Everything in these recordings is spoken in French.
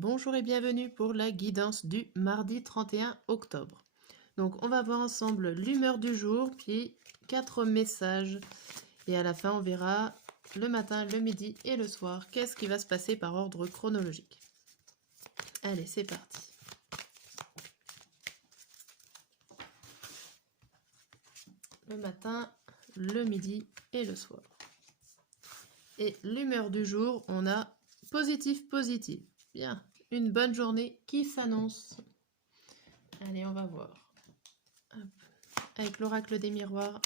Bonjour et bienvenue pour la guidance du mardi 31 octobre. Donc on va voir ensemble l'humeur du jour, puis 4 messages. Et à la fin on verra le matin, le midi et le soir, qu'est-ce qui va se passer par ordre chronologique. Allez, c'est parti. Le matin, le midi et le soir. Et l'humeur du jour, on a positif, positif. Bien, une bonne journée qui s'annonce. Allez, on va voir. Hop. Avec l'oracle des miroirs.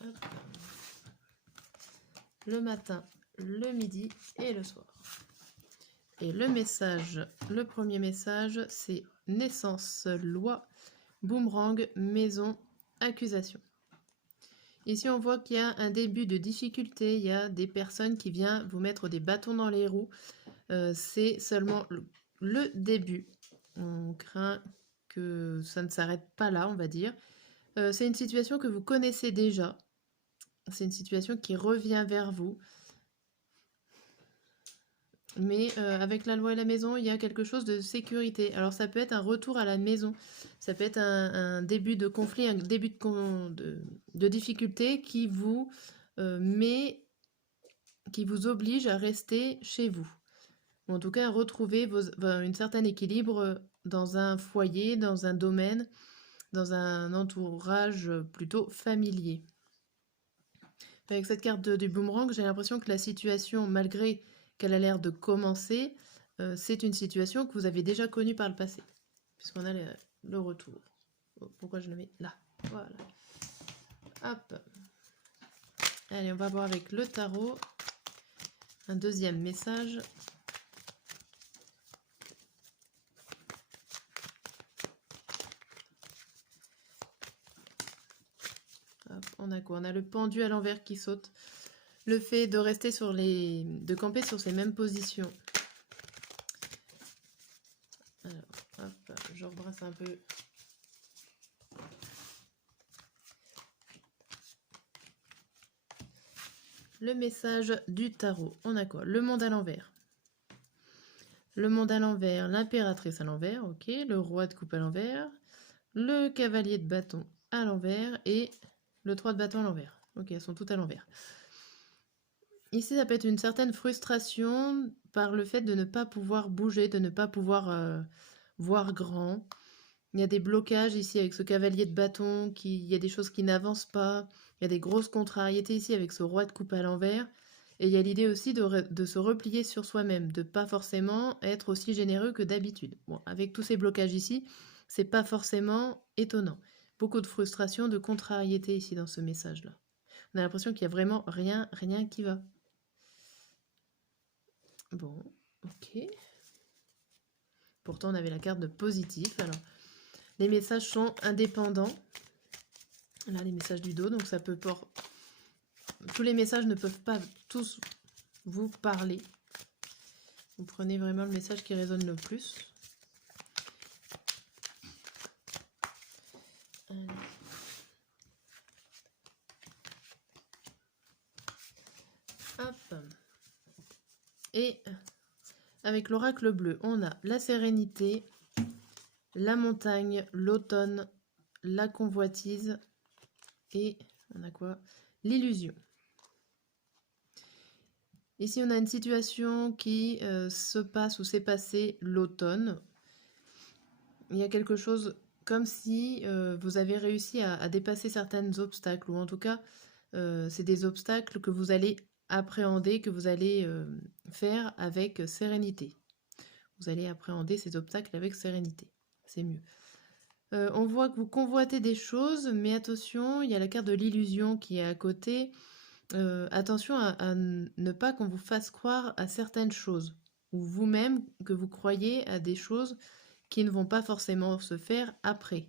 Hop. Le matin, le midi et le soir. Et le message, le premier message, c'est naissance, loi, boomerang, maison, accusation. Ici, on voit qu'il y a un début de difficulté, il y a des personnes qui viennent vous mettre des bâtons dans les roues. C'est seulement le début. On craint que ça ne s'arrête pas là, on va dire. C'est une situation que vous connaissez déjà. C'est une situation qui revient vers vous. Mais avec la loi et la maison, il y a quelque chose de sécurité. Alors ça peut être un retour à la maison, ça peut être un début de conflit, un début de difficulté qui vous qui vous oblige à rester chez vous. Ou en tout cas, à retrouver une certain équilibre dans un foyer, dans un domaine, dans un entourage plutôt familier. Avec cette carte du boomerang, j'ai l'impression que la situation, malgré qu'elle a l'air de commencer, c'est une situation que vous avez déjà connue par le passé, puisqu'on a le retour. Oh, pourquoi je le mets là? Voilà. Hop. Allez, on va voir avec le tarot un deuxième message. Hop, on a quoi? On a le pendu à l'envers qui saute. Le fait de rester de camper sur ces mêmes positions. Alors, hop, je rebrasse un peu. Le message du tarot. On a quoi? Le monde à l'envers. Le monde à l'envers, l'impératrice à l'envers, ok. Le roi de coupe à l'envers. Le cavalier de bâton à l'envers et le 3 de bâton à l'envers. Ok, elles sont toutes à l'envers. Ici, ça peut être une certaine frustration par le fait de ne pas pouvoir bouger, de ne pas pouvoir voir grand. Il y a des blocages ici avec ce cavalier de bâton, il y a des choses qui n'avancent pas. Il y a des grosses contrariétés ici avec ce roi de coupe à l'envers. Et il y a l'idée aussi de se replier sur soi-même, de pas forcément être aussi généreux que d'habitude. Bon, avec tous ces blocages ici, c'est pas forcément étonnant. Beaucoup de frustration, de contrariété ici dans ce message-là. On a l'impression qu'il n'y a vraiment rien qui va. Bon, ok. Pourtant, on avait la carte de positif. Alors, les messages sont indépendants. Là, les messages du dos, donc ça peut porter... Tous les messages ne peuvent pas tous vous parler. Vous prenez vraiment le message qui résonne le plus. Hop. Et avec l'oracle bleu, on a la sérénité, la montagne, l'automne, la convoitise et on a quoi? L'illusion. Ici, on a une situation qui se passe ou s'est passé l'automne. Il y a quelque chose comme si vous avez réussi à dépasser certains obstacles, ou en tout cas, c'est des obstacles que vous allez appréhender, que vous allez faire avec sérénité. Vous allez appréhender ces obstacles avec sérénité. C'est mieux. On voit que vous convoitez des choses, mais attention, il y a la carte de l'illusion qui est à côté. Attention à ne pas qu'on vous fasse croire à certaines choses, ou vous-même que vous croyez à des choses qui ne vont pas forcément se faire après.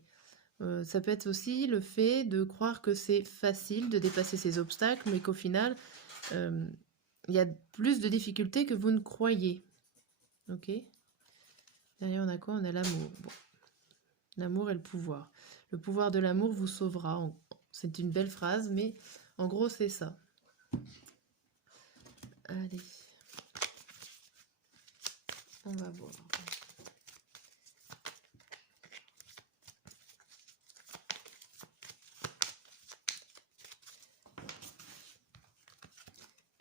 Ça peut être aussi le fait de croire que c'est facile de dépasser ces obstacles, mais qu'au final, il y a plus de difficultés que vous ne croyez. Ok ? Derrière, on a quoi? On a l'amour. Bon. L'amour et le pouvoir. Le pouvoir de l'amour vous sauvera. C'est une belle phrase, mais en gros, c'est ça. Allez. On va voir.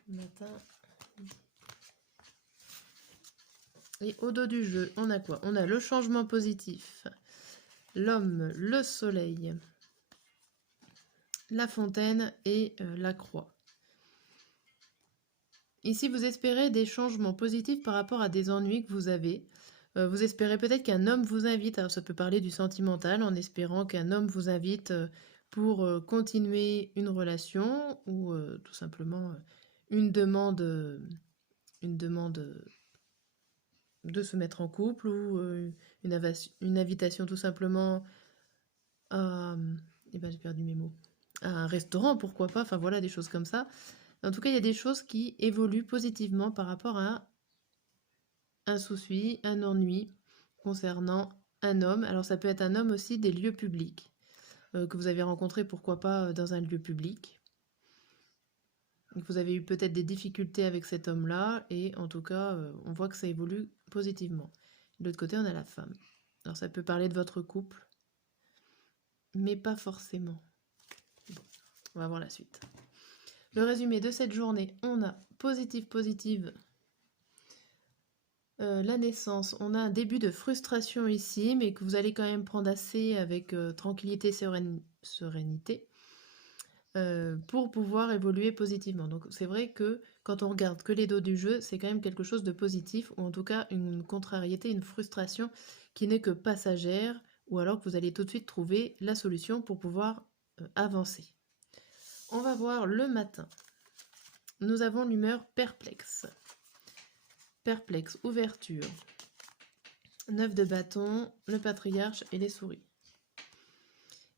Matin. Et au dos du jeu, on a quoi? On a le changement positif, l'homme, le soleil, la fontaine et la croix. Ici, vous espérez des changements positifs par rapport à des ennuis que vous avez. Vous espérez peut-être qu'un homme vous invite, alors ça peut parler du sentimental, en espérant qu'un homme vous invite pour continuer une relation ou tout simplement une demande de se mettre en couple ou une invitation tout simplement à... Eh ben, j'ai perdu mes mots. À un restaurant, pourquoi pas, enfin voilà, des choses comme ça. En tout cas, il y a des choses qui évoluent positivement par rapport à un souci, un ennui concernant un homme. Alors ça peut être un homme aussi des lieux publics que vous avez rencontré, pourquoi pas, dans un lieu public. Vous avez eu peut-être des difficultés avec cet homme-là et en tout cas, on voit que ça évolue positivement. De l'autre côté, on a la femme. Alors ça peut parler de votre couple, mais pas forcément. Bon, on va voir la suite. Le résumé de cette journée, on a positive, positive. La naissance, on a un début de frustration ici, mais que vous allez quand même prendre assez avec tranquillité, sérénité, pour pouvoir évoluer positivement. Donc c'est vrai que quand on regarde que les dos du jeu, c'est quand même quelque chose de positif, ou en tout cas une contrariété, une frustration qui n'est que passagère, ou alors que vous allez tout de suite trouver la solution pour pouvoir avancer. On va voir le matin. Nous avons l'humeur perplexe. Perplexe, ouverture. 9 de bâton, le patriarche et les souris.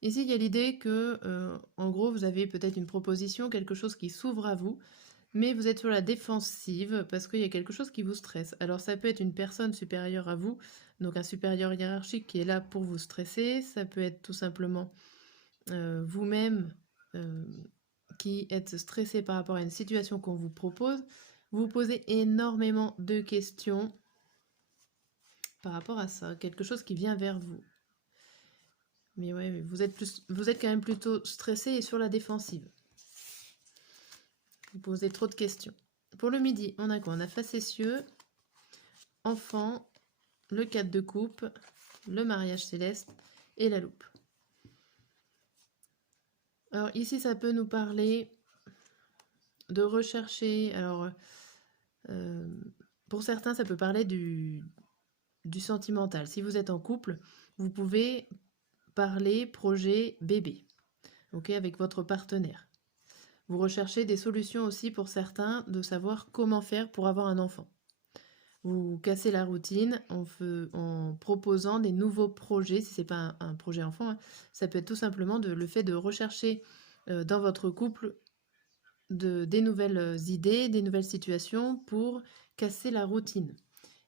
Ici, il y a l'idée que, en gros, vous avez peut-être une proposition, quelque chose qui s'ouvre à vous, mais vous êtes sur la défensive parce qu'il y a quelque chose qui vous stresse. Alors, ça peut être une personne supérieure à vous, donc un supérieur hiérarchique qui est là pour vous stresser. Ça peut être tout simplement vous-même qui êtes stressé par rapport à une situation qu'on vous propose. Vous posez énormément de questions par rapport à ça, quelque chose qui vient vers vous. Mais ouais, vous êtes quand même plutôt stressé et sur la défensive. Vous posez trop de questions. Pour le midi, on a quoi? On a facétieux, enfant, le 4 de coupe, le mariage céleste et la loupe. Alors ici, ça peut nous parler de rechercher... Alors, pour certains, ça peut parler du sentimental. Si vous êtes en couple, vous pouvez parler projet bébé, ok, avec votre partenaire. Vous recherchez des solutions aussi pour certains de savoir comment faire pour avoir un enfant. Vous cassez la routine en proposant des nouveaux projets, si ce n'est pas un projet enfant, hein. Ça peut être tout simplement le fait de rechercher dans votre couple des nouvelles idées, des nouvelles situations pour casser la routine.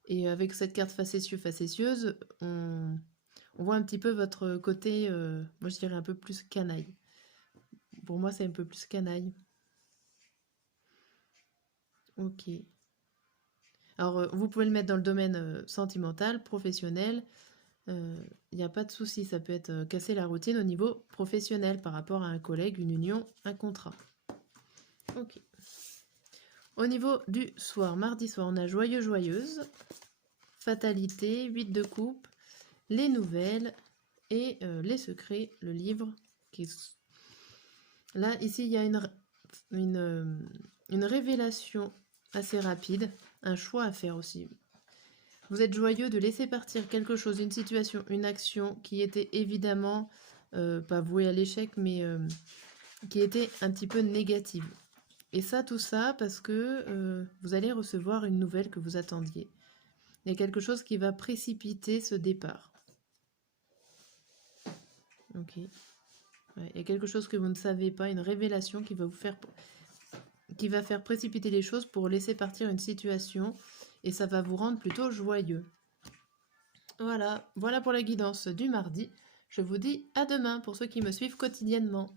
Et avec cette carte facétieuse, on voit un petit peu votre côté, moi je dirais un peu plus canaille. Pour moi, c'est un peu plus canaille. Ok. Alors, vous pouvez le mettre dans le domaine sentimental, professionnel. Il n'y a pas de souci, ça peut être casser la routine au niveau professionnel par rapport à un collègue, une union, un contrat. Ok. Au niveau du soir, mardi soir, on a joyeux, joyeuse, fatalité, 8 de coupe, les nouvelles et les secrets, le livre. Là, ici, il y a une révélation assez rapide, un choix à faire aussi. Vous êtes joyeux de laisser partir quelque chose, une situation, une action qui était évidemment pas vouée à l'échec, mais qui était un petit peu négative. Et ça, tout ça, parce que vous allez recevoir une nouvelle que vous attendiez. Il y a quelque chose qui va précipiter ce départ. Ok. Ouais, il y a quelque chose que vous ne savez pas, une révélation qui va faire précipiter les choses pour laisser partir une situation et ça va vous rendre plutôt joyeux. Voilà pour la guidance du mardi. Je vous dis à demain pour ceux qui me suivent quotidiennement.